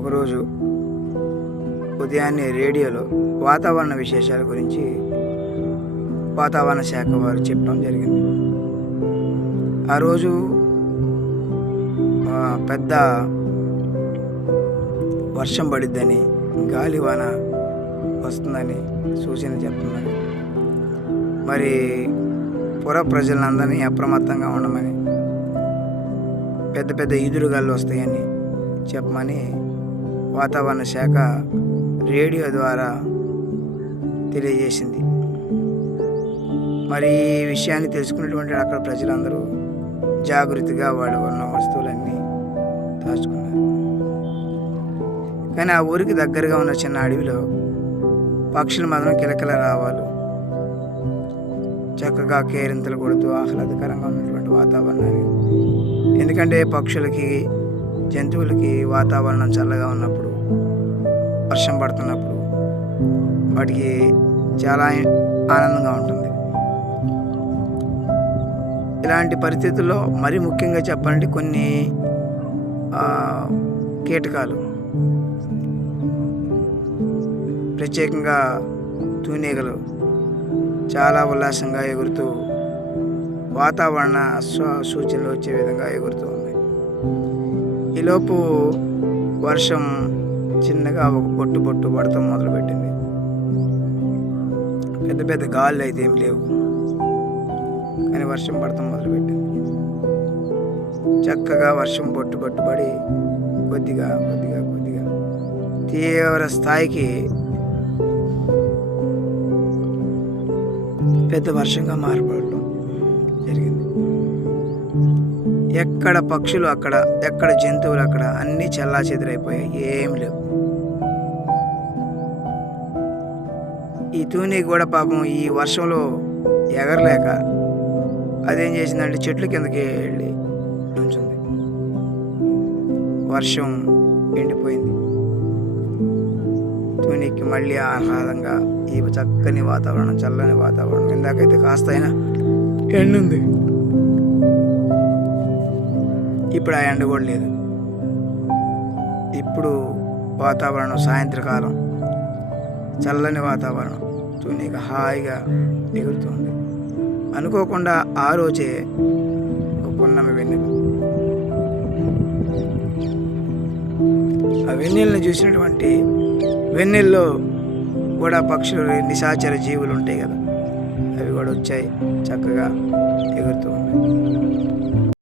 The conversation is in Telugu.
ఒకరోజు ఉదయాన్నే రేడియోలో వాతావరణ విశేషాల గురించి వాతావరణ శాఖ వారు చెప్పడం జరిగింది. ఆ రోజు పెద్ద వర్షం పడిద్దని గాలివాన వస్తుందని సూచన చెప్తున్నారు. మరి పుర ప్రజలందరినీ అప్రమత్తంగా ఉండమని పెద్ద పెద్ద ఈదురుగాలు వస్తాయని చెప్పమని వాతావరణ శాఖ రేడియో ద్వారా తెలియజేసింది. మరి ఈ విషయాన్ని తెలుసుకున్నటువంటి అక్కడ ప్రజలందరూ జాగృతిగా వాళ్ళు ఉన్న వస్తువులన్నీ దాచుకున్నారు. కానీ ఆ ఊరికి దగ్గరగా ఉన్న చిన్న అడవిలో పక్షులు మాత్రం కిలకిల రావాలు చక్కగా కేరింతలు కొడుతూ ఆహ్లాదకరంగా ఉన్నటువంటి వాతావరణాన్ని. ఎందుకంటే పక్షులకి జంతువులకి వాతావరణం చల్లగా ఉన్నప్పుడు వర్షం పడుతున్నప్పుడు వాటికి చాలా ఆనందంగా ఉంటుంది. ఇలాంటి పరిస్థితుల్లో మరి ముఖ్యంగా చెప్పాలంటే కొన్ని కీటకాలు ప్రత్యేకంగా తూనీగలు చాలా ఉల్లాసంగా ఎగురుతూ వాతావరణ సూచనలు వచ్చే విధంగా ఎగురుతూ ఉన్నాయి. ఈలోపు వర్షం చిన్నగా ఒక పొట్టు పొట్టు పడతాం మొదలుపెట్టింది. పెద్ద పెద్ద గాళ్ళు అయితే ఏం లేవు. కానీ వర్షం పడతాం మొదలుపెట్టింది. చక్కగా వర్షం పొట్టు పొట్టు పడి కొద్దిగా కొద్దిగా కొద్దిగా తీవ్ర స్థాయికి పెద్ద వర్షంగా మారిపడటం ఎక్కడ పక్షులు అక్కడ ఎక్కడ జంతువులు అక్కడ అన్నీ చల్లా చెదిరైపోయాయి ఏం లేవు. ఈ తూని కూడా పాపం ఈ వర్షంలో ఎగరలేక అదేం చేసిందంటే చెట్ల కిందకి వెళ్ళి నుంచుంది. వర్షం ఎండిపోయింది. తూనికి మళ్ళీ ఆహ్లాదంగా ఈ చక్కని వాతావరణం చల్లని వాతావరణం. ఇందాకైతే కాస్త అయినా ఎండుంది. ఇప్పుడు ఆ ఎండ కూడా లేదు. ఇప్పుడు వాతావరణం సాయంత్రకాలం. చల్లని వాతావరణం. నీకు హాయిగా ఎగురుతుంది అనుకోకుండా ఆ రోజే ఒక పున్నమి వెన్నెల. ఆ వెన్నెలను చూసినటువంటి వెన్నెల్లో కూడా పక్షులు నిశాచర జీవులు ఉంటాయి కదా. అవి కూడా వచ్చాయి. చక్కగా ఎగురుతూ ఉన్నాయి.